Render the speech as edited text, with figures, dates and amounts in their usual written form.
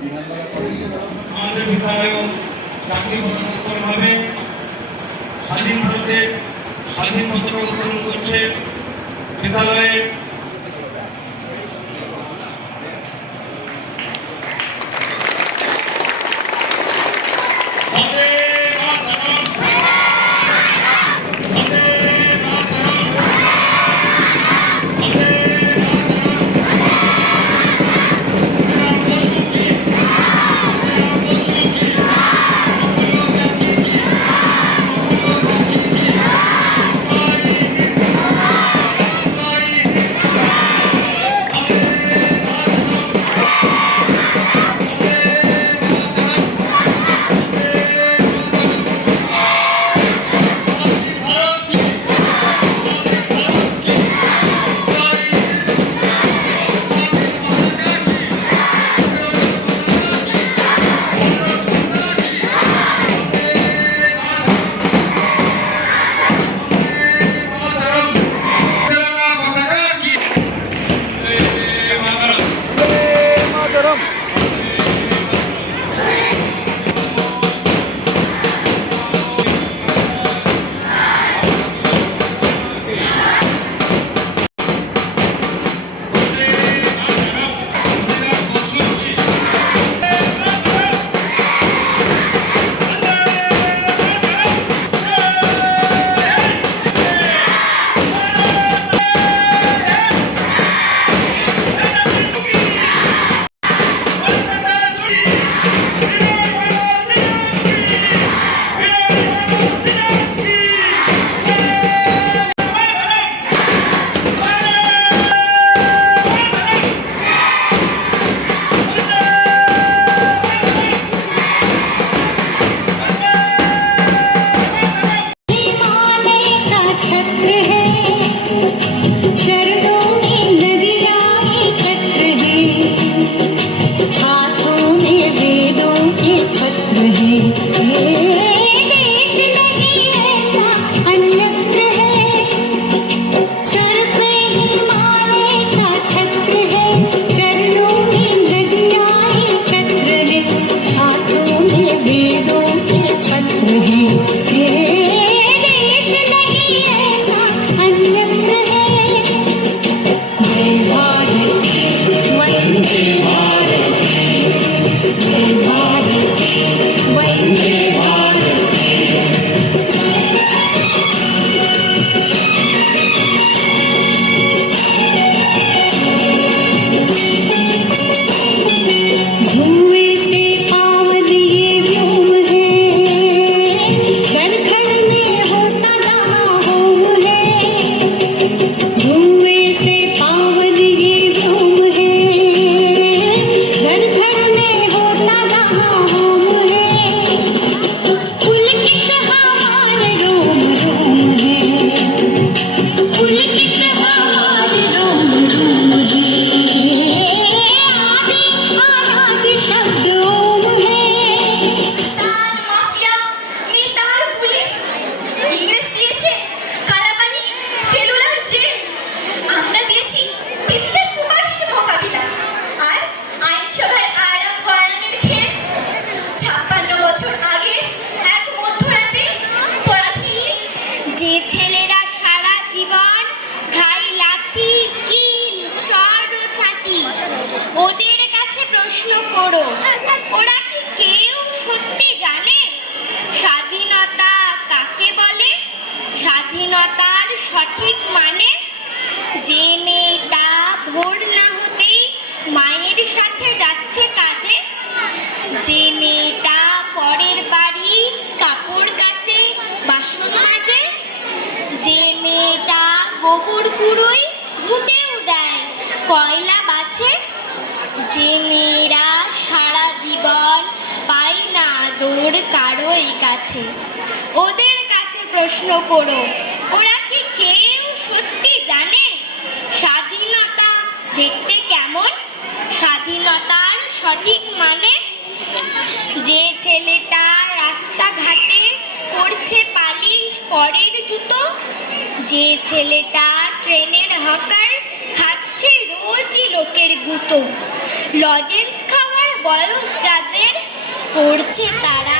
আমাদের বিদ্যালয়েও জাতীয় পতাকা উত্তোলন হবে। স্বাধীন ভারতে স্বাধীন পতাকা উত্তোলন করছে বিদ্যালয়ে ওদের কাছে প্রশ্ন করো, ওরা কি কেউ সত্যি জানে স্বাধীনতা কাকে বলে? স্বাধীনতার সঠিক মানে যে মেয়েটা ভোর না হতেই মায়ের সাথে যাচ্ছে কাজে, যে মেয়েটা পরের বাড়ি কাপড় কাচে বাসন মাজে, যে মেয়েটা গোবর কুড়োয় ঘুঁটেও দেয় কয়লা বাছে, যে মেয়েরা সারা জীবন পায় না আদর কারোই কাছে। ওদের কাছে প্রশ্ন করো, ওরা কি কেউ সত্যি জানে স্বাধীনতা দেখতে কেমন? স্বাধীনতার সঠিক মানে যে ছেলেটা রাস্তাঘাটে করছে পালিশ পরের জুতো, যে ছেলেটা ট্রেনের হকার খাচ্ছে রোজই লোকের গুঁতো, লজেন্স খাওয়ার বয়স যাদের পড়ছে তারা